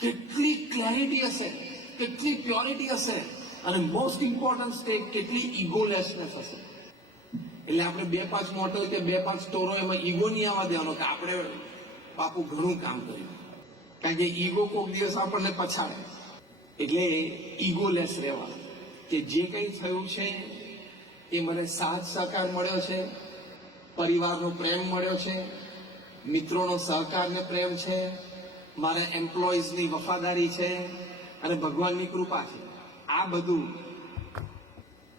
કેટલી ક્લેરિટી હશે, કેટલી પ્યોરિટી હશે, અને મોસ્ટ ઇમ્પોર્ટન્ટ સ્ટેપ કેટલી ઇગોલેસનેસ હશે. એટલે આપણે 2-5 મોટલ કે 2-5 સ્ટોરો એમાં ઈગો નહીં આવવા દેવાનો કે આપણે બાપુ ઘણું કામ કર્યું, કારણ કે ઈગો કોઈક દિવસ આપણને પછાડે. એટલે ઈગોલેસ રહેવા કે જે કંઈ થયું છે એ મને સાથ સહકાર મળ્યો છે, પરિવારનો પ્રેમ મળ્યો છે, મિત્રોનો સહકાર ને પ્રેમ છે, મારા એમ્પ્લોઈઝની વફાદારી છે અને ભગવાનની કૃપા છે. આ બધું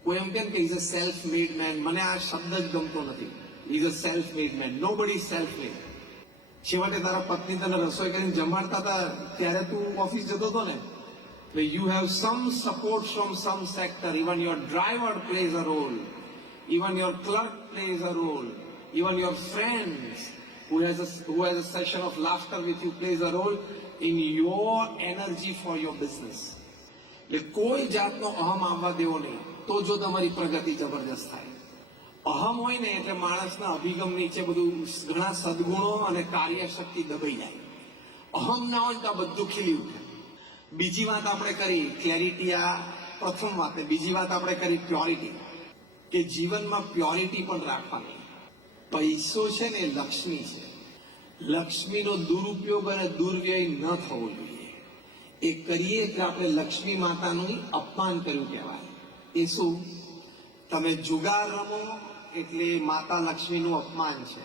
કોઈ એમ કેમ કે is a self made man, મને આ શબ્દ જ ગમતો નથી. Is a self made man, nobody self મેડ. છેવટે તારા પત્ની તને રસોઈ કરીને જમાડતા હતા ત્યારે તું ઓફિસ જતો હતો ને. You have some support from some sector. Even your driver plays a role. Even your clerk plays a role. Even your friends who has a session of laughter with you plays a role in your energy for your business. એટલે કોઈ જાતનો અહમ આવવા દેવો નહીં, તો જો તમારી પ્રગતિ જબરદસ્ત થાય. અહમ હોય ને એટલે માણસના અભિગમ નીચે બધું ઘણા સદગુણો અને કાર્યશક્તિ દબાઈ જાય. અહમ ના હોય તો આ બધું ખીલી ઉઠે. બીજી વાત આપણે કરી ક્લેરિટી, આ પ્રથમ વાત. બીજી વાત આપણે કરી પ્યોરિટી, કે જીવનમાં પ્યોરિટી પણ રાખવાની. પૈસો છે ને એ લક્ષ્મી છે, લક્ષ્મીનો દુરુપયોગ અને દુર્વ્યય ન થવો જોઈએ. એ કરીએ એટલે આપણે લક્ષ્મી માતાનું અપમાન કર્યું કહેવાય. એ શું? તમે જુગાર રમો એટલે માતા લક્ષ્મીનું અપમાન છે.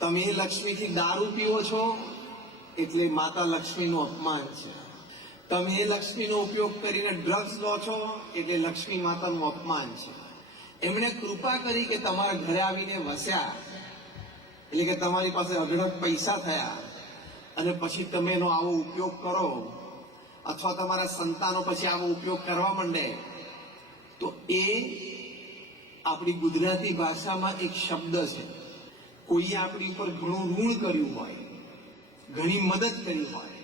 તમે એ લક્ષ્મીથી દારૂ પીવો છો એટલે માતા લક્ષ્મીનું અપમાન છે. તમે એ લક્ષ્મીનો ઉપયોગ કરીને ડ્રગ્સ લો છો એટલે લક્ષ્મી માતાનું અપમાન છે. એમણે કૃપા કરી કે તમારા ઘરે આવીને વસ્યા, એટલે કે તમારી પાસે અઢળક પૈસા થયા, અને પછી તમે એનો આવો ઉપયોગ કરો, અથવા તમારા સંતાનો પછી આવો ઉપયોગ કરવા માંડે, તો એ આપણી ગુજરાતી ભાષામાં એક શબ્દ છે. કોઈએ આપણી ઉપર ઘણું ઋણ કર્યું હોય, ઘણી મદદ કરી હોય,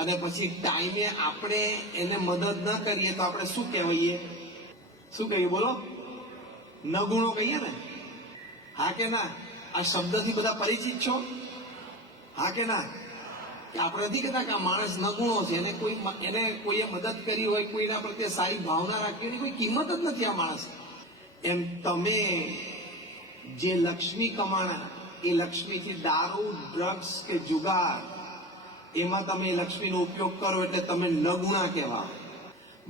અને પછી ટાઈમે આપણે એને મદદ ન કરીએ તો આપણે શું કહેવાઈએ? શું કહીએ બોલો? નગુણો કહીએ ને? હા કે ના? આ શબ્દથી બધા પરિચિત છો? હા કે ના? આપણે નથી કહેતા કે આ માણસ નગુણો છે, એને કોઈએ મદદ કરી હોય, કોઈના પ્રત્યે સારી ભાવના રાખી હોય, કોઈ કિંમત જ નથી આ માણસ. એમ તમે જે લક્ષ્મી કમાણા, એ લક્ષ્મીથી દારૂ, ડ્રગ્સ કે જુગાર, એમાં તમે લક્ષ્મીનો ઉપયોગ કરો એટલે તમે નગુણા કહેવા.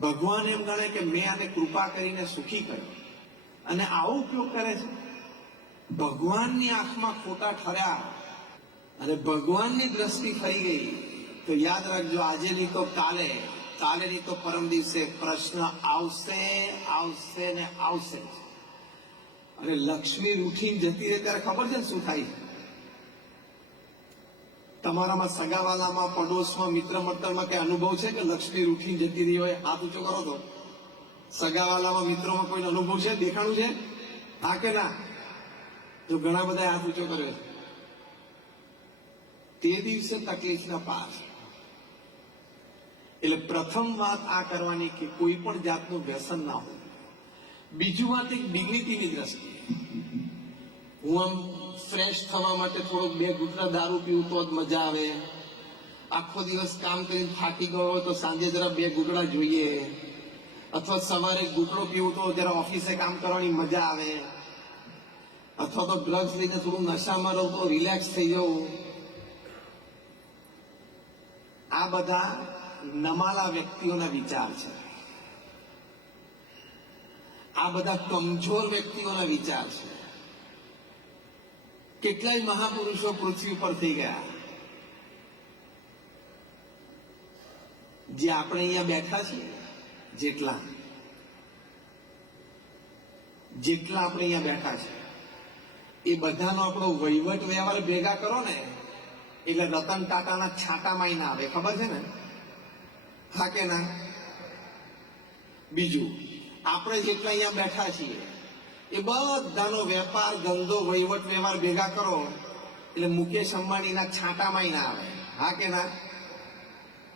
ભગવાન એમ ગણે કે મેં આને કૃપા કરીને સુખી કર્યો, અને આવો ઉપયોગ કરે છે. ભગવાનની આંખમાં ખોટા ઠર્યા અને ભગવાનની દ્રષ્ટિ ફરી ગઈ તો યાદ રાખજો, આજે નહીં તો કાલે, કાલે નહીં તો પરમ દિવસે પ્રશ્ન આવશે, આવશે ને આવશે. અને લક્ષ્મી રૂઠીને જતી રહે ત્યારે ખબર છે ને શું થાય? તમારામાં સગાવાલામાં, પડોશમાં, મિત્ર મંડળમાં કઈ અનુભવ છે કે લક્ષ્મી રૂઠીને જતી રહી હોય? હાથ ઊંચો કરો તો. સગાવાલામાં, મિત્રોમાં કોઈનો અનુભવ છે? દેખાણું છે? હા કે ના? તો ઘણા બધા હાથ ઊંચો કર્યો. તે દિવસે તકલીફના પાર. એટલે પ્રથમ વાત આ કરવાની કે કોઈ પણ જાતનું વ્યસન ના હોય. બીજું વાત એક ડિગ્નિટીની દ્રષ્ટિએ, હું આમ ફ્રેશ થવા માટે થોડોક 2 ઘૂંટડા દારૂ પીવું તો જ મજા આવે. આખો દિવસ કામ કરીને થાકી ગયો હોય તો સાંજે જરા 2 ઘૂંટડા જોઈએ, અથવા સવારે ઘૂંટડો પીવું તો જરા ઓફિસે કામ કરવાની મજા આવે, અથવા તો ડ્રગ્સ લઈને થોડું નશામાં રહું તો રિલેક્સ થઈ જવું. આ બધા નમાલા વ્યક્તિઓના વિચાર છે. આ બધા કમજોર વ્યક્તિઓના વિચાર છે. કેટલાય મહાપુરુષો પૃથ્વી પર થઈ ગયા, જે આપણે અહીંયા બેઠા છીએ, જેટલા આપણે અહીંયા બેઠા છે, એ બધાનો આપણો વહીવટ વ્યવહાર ભેગા કરો ને એટલે રતન ટાટાના છાંટામાં ના આવે. ખબર છે ને? હા કે ના? બીજું, આપણે જેટલા અહીંયા બેઠા છીએ એ બધાનો વેપાર, ધંધો, વહીવટ વ્યવહાર ભેગા કરો એટલે મુકેશ અંબાણીના છાંટામાં ના આવે. હા કે ના?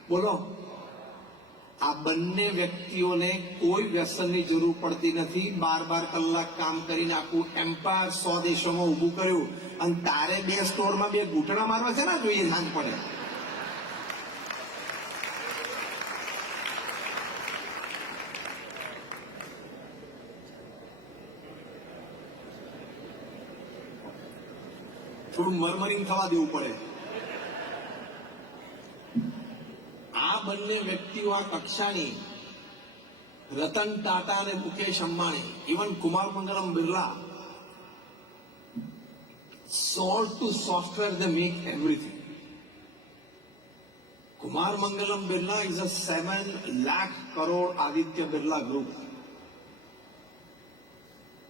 બોલો. આ બંને વ્યક્તિઓને કોઈ વ્યસનની જરૂર પડતી નથી. 12 કલાક કામ કરીને આખું એમ્પાયર 100 દેશોમાં ઊભું કર્યું, અને તારે 2 સ્ટોરમાં 2 ઘૂંટણા મારવા છે ને જોઈએ સાંજ પડે. થોડું મરમરિંગ થવા દેવું પડે. આ બંને વ્યક્તિઓ આ કક્ષાની, રતન ટાટા અને Mukesh Ambani, even Kumar Mangalam Birla, salt to software they make everything. Kumar Mangalam Birla is a 7 lakh crore Aditya Birla group.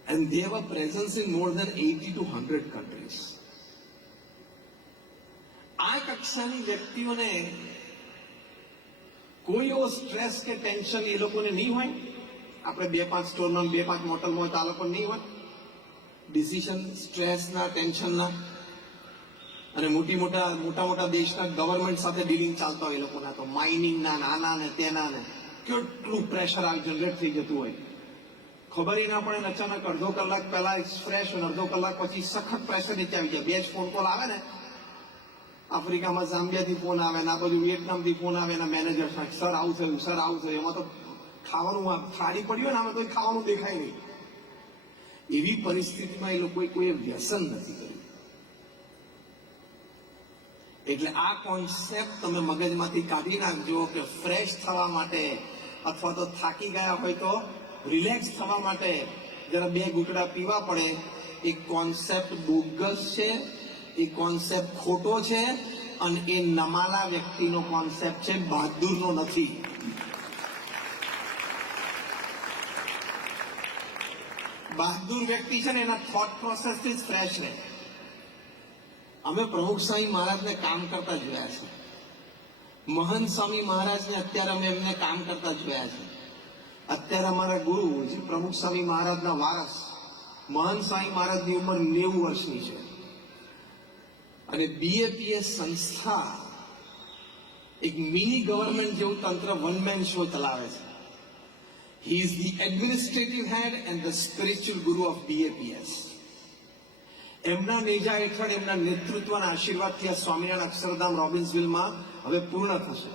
And they have a presence in more than 80 to 100 countries. આ કક્ષાની વ્યક્તિઓને કોઈ એવો સ્ટ્રેસ કે ટેન્શન એ લોકોને નહીં હોય. આપણે 2-5 સ્ટોરમાં 2-5 મોટલમાં હોય તો આ લોકો નહીં હોય ડિસિઝન સ્ટ્રેસના, ટેન્શનના. અને મોટા દેશના ગવર્મેન્ટ સાથે ડીલિંગ ચાલતા હોય એ લોકોના તો માઇનિંગના, નાના ને તેના ને કેટલું પ્રેશર આ જનરેટ થઈ જતું હોય, ખબર ના પડે. અચાનક અડધો કલાક પહેલા ફ્રેશ અને અડધો કલાક પછી સખત પ્રેશર નીચે આવી જાય. 2 જ ફોન કોલ આવે ને, આફ્રિકામાં ઝામ્બિયાથી ફોન આવે ને, આ બાજુ વિયેટનામથી ફોન આવે ને, મેનેજર સર આવું થયું, સર આવું થયું. એમાં તો ખાવાનું થાળી પડી હોય ને, આમાં તો ખાવાનું દેખાય નહીં. એવી પરિસ્થિતિમાં એ લોકોએ કોઈ વ્યસન નથી કર્યું. એટલે આ કોન્સેપ્ટ તમે મગજમાંથી કાઢી નાખજો કે ફ્રેશ થવા માટે અથવા તો થાકી ગયા હોય તો રિલેક્સ થવા માટે જરા 2 ઘૂંટડા પીવા પડે. એ કોન્સેપ્ટ બોગસ છે, એ કોન્સેપ્ટ ખોટો છે, અને એ નમાલા વ્યક્તિનો કોન્સેપ્ટ છે, બહાદુરનો નથી. બહાદુર વ્યક્તિ છે ને એના થોટ પ્રોસેસથી જ ફ્રેશ રહે. અમે પ્રમુખ સ્વામી મહારાજને કામ કરતા જોયા છે. મહંત સ્વામી મહારાજને અત્યારે અમે એમને કામ કરતા જોયા છે. અત્યારે અમારા ગુરુ જે પ્રમુખ સ્વામી મહારાજના વારસ મહંત સ્વામી મહારાજની ઉંમર 90 વર્ષની છે. અને BAPS સંસ્થા એક મિની ગવર્મેન્ટ જેવું તંત્ર વન મેન શો ચલાવે છે. He is the administrative head and the spiritual guru of BAPS. એમના નેજા હેઠળ એમના નેતૃત્વના આશીર્વાદથી આ સ્વામિનારાયણ અક્ષરધામ રોબિન્સવિલમાં હવે પૂર્ણ થશે.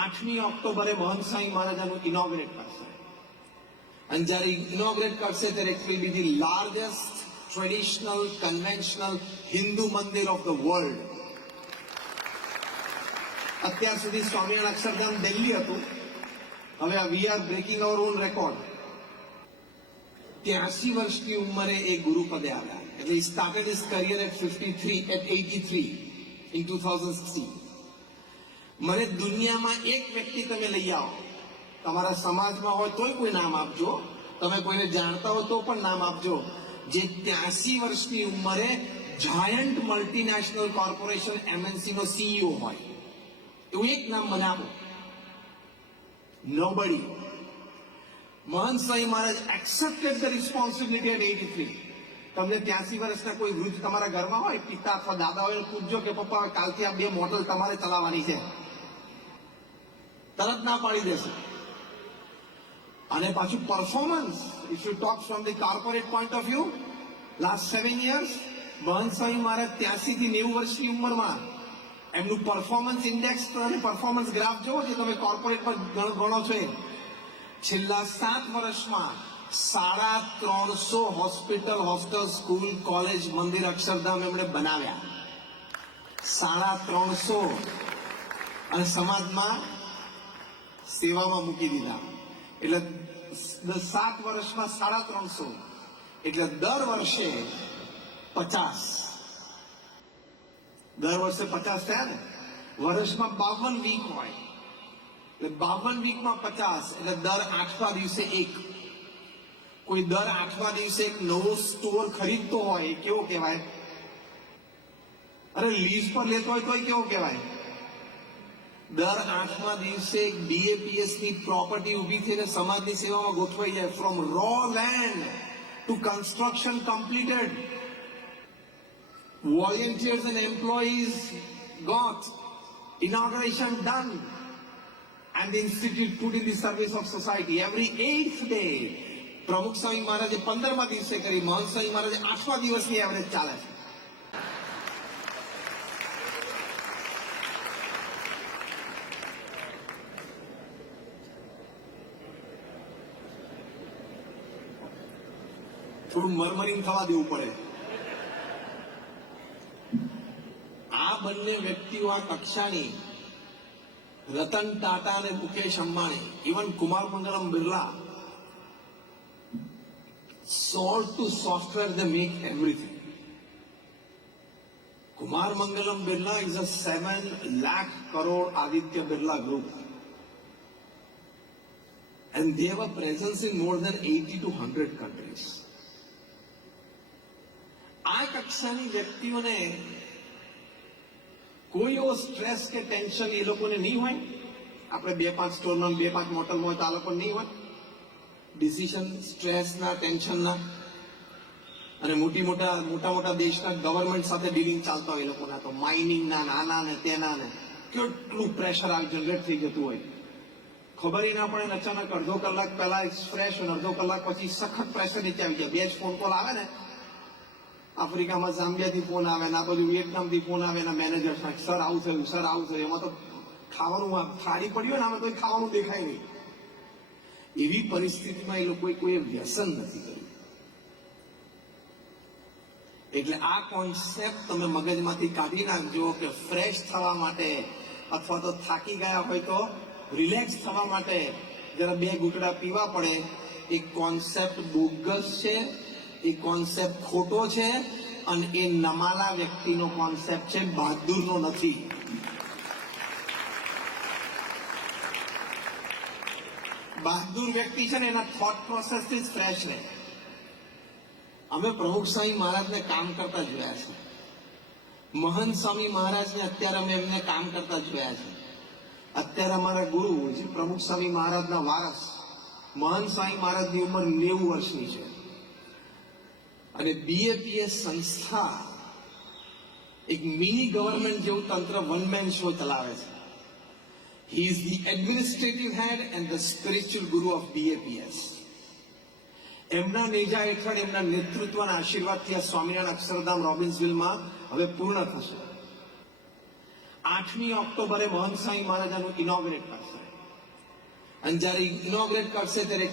8મી ઓક્ટોબરે મહંત સ્વામી મહારાજ આનું ઇનોગ્રેટ કરશે. અને જ્યારે ઇનોગ્રેટ કરશે ત્યારે it will be the largest traditional conventional Hindu મંદિર ઓફ ધ વર્લ્ડ. અત્યાર સુધી સ્વામિનારાયણ અક્ષરધામ દિલ્હી હતું. હવે we are breaking our own record. 83 વર્ષની ઉંમરે એ ગુરુ પદે આવ્યા. એટલે he started his career at 83 in 2016. મને દુનિયામાં એક વ્યક્તિ તમે લઈ આવો, તમારા સમાજમાં હોય તોય કોઈ નામ આપજો, તમે કોઈને જાણતા હો તો પણ નામ આપજો, જે 83 વર્ષની ઉંમરે જાયન્ટ મલ્ટીનેશનલ કોર્પોરેશન MNC નો CEO હોય. એવું એક નામ મને આપો. Nobody. મહંત Swami Maharaj accepted the responsibility at 83. તમને 83 વર્ષના કોઈ વૃદ્ધ તમારા ઘરમાં હોય, પિતા અથવા દાદા હોય, પૂછજો કે પપ્પા કાલથી આ 2 મોટલ તમારે ચલાવવાની છે, તરત ના પાડી દેશે. અને પાછું performance, if you talk from the corporate point of view, last 7 years મહંત સ્વામી મહારાજ 83 થી 90 વર્ષની ઉંમરમાં એમનું પરફોર્મન્સ ઇન્ડેક્સ અને પરફોર્મન્સ ગ્રાફ જોવો જે તમે કોર્પોરેટ પર ગણો છો. છેલ્લા 7 વર્ષમાં 350 હોસ્પિટલ, હોસ્ટેલ, સ્કૂલ, કોલેજ, મંદિર, અક્ષરધામ એમણે બનાવ્યા. 350. અને સમાજમાં સેવામાં મૂકી દીધા. એટલે 7 વર્ષમાં 350. એટલે દર વર્ષે 50. દર વર્ષે 50 થયા ને. વર્ષમાં 52 વીક હોય, એટલે 52 વીકમાં 50. એટલે દર 8મા દિવસે એક. કોઈ દર 8મા દિવસે એક નવો સ્ટોર ખરીદતો હોય એ કેવો કહેવાય? અરે લીઝ પર લેતો હોય તોય કેવો કહેવાય? દર 8મા દિવસે એક BAPS ની પ્રોપર્ટી ઊભી થઈને સમાજની સેવામાં ગોઠવાઈ જાય. From raw land to construction completed. Volunteers and employees got inauguration done and the institute put in the service of society. Every 8th day પ્રમુખ સ્વામી મહારાજે 15મા દિવસે કરી, મહંત સ્વામી મહારાજે 8મા દિવસની એવરેજ ચાલે છે. થોડું મરમરિંગ થવા દેવું પડે. બંને વ્યક્તિઓ આ કક્ષાની રતન ટાટા અને Mukesh Ambani, even Kumar Mangalam Birla, sold to software, they make everything. Kumar Mangalam Birla is a 7 lakh crore Aditya Birla group. And they have a presence in more than 80 to 100 countries. આ કક્ષાની વ્યક્તિઓને કોઈ એવો સ્ટ્રેસ કે ટેન્શન એ લોકોને નહીં હોય. આપણે 2-5 સ્ટોરમાં 2-5 મોટલમાં હોય તો આ લોકો નહીં હોય. ડિસિઝન સ્ટ્રેસના, ટેન્શનના, અને મોટા દેશના ગવર્નમેન્ટ સાથે ડીલિંગ ચાલતા હોય એ લોકોના તો માઇનિંગના, નાના ને તેના ને કેટલું પ્રેશર આ જનરેટ થઈ જતું હોય, ખબર ના પડે ને અચાનક અડધો કલાક પહેલા ફ્રેશ અને અડધો કલાક પછી સખત પ્રેશર નીચે આવી જાય. 2 જ ફોન કોલ આવે ને, આફ્રિકામાં ઝામ્બિયાથી ફોન આવે ને, આ બાજુ વિયેટનામથી ફોન આવે ને, મેનેજર સર આવું થયું, સર આવું થયું. એમાં તો ખાવાનું થાળી પડ્યું ને, આમાં તો ખાવાનું દેખાય નહીં. એવી પરિસ્થિતિમાં એ લોકોએ કોઈ વ્યસન નથી કર્યું. એટલે આ કોન્સેપ્ટ તમે મગજમાંથી કાઢી નાખજો કે ફ્રેશ થવા માટે અથવા તો થાકી ગયા હોય તો રિલેક્સ થવા માટે જરા 2 ઘૂંટડા પીવા પડે. એ કોન્સેપ્ટ બોગસ છે, એ કોન્સેપ્ટ ખોટો છે, અને એ નમાલા વ્યક્તિનો કોન્સેપ્ટ છે, બહાદુરનો નથી. બહાદુર વ્યક્તિ છે ને એના થોટ પ્રોસેસ થી જ ફ્રેશ રહે. અમે પ્રમુખ સ્વામી મહારાજને કામ કરતા જોયા છે. મહંત સ્વામી મહારાજને અત્યારે અમે એમને કામ કરતા જોયા છે. અત્યારે અમારા ગુરુ જે પ્રમુખ સ્વામી મહારાજના વારસ મહંત સ્વામી મહારાજની ઉંમર 90 વર્ષની છે. અને BAPS સંસ્થા એક મિની ગવર્નમેન્ટ જેવું તંત્ર વન મેન શો ચલાવે છે. He is the administrative head and the spiritual guru of BAPS. એમના નેજા હેઠળ એમના નેતૃત્વના આશીર્વાદથી આ સ્વામિનારાયણ અક્ષરધામ રોબિન્સવિલમાં હવે પૂર્ણ થશે. 8મી ઓક્ટોબરે મહંત સ્વામી મહારાજાનું ઇનોગ્રેટ કરશે. અને જ્યારે ઇનોગ્રેટ કરશે ત્યારે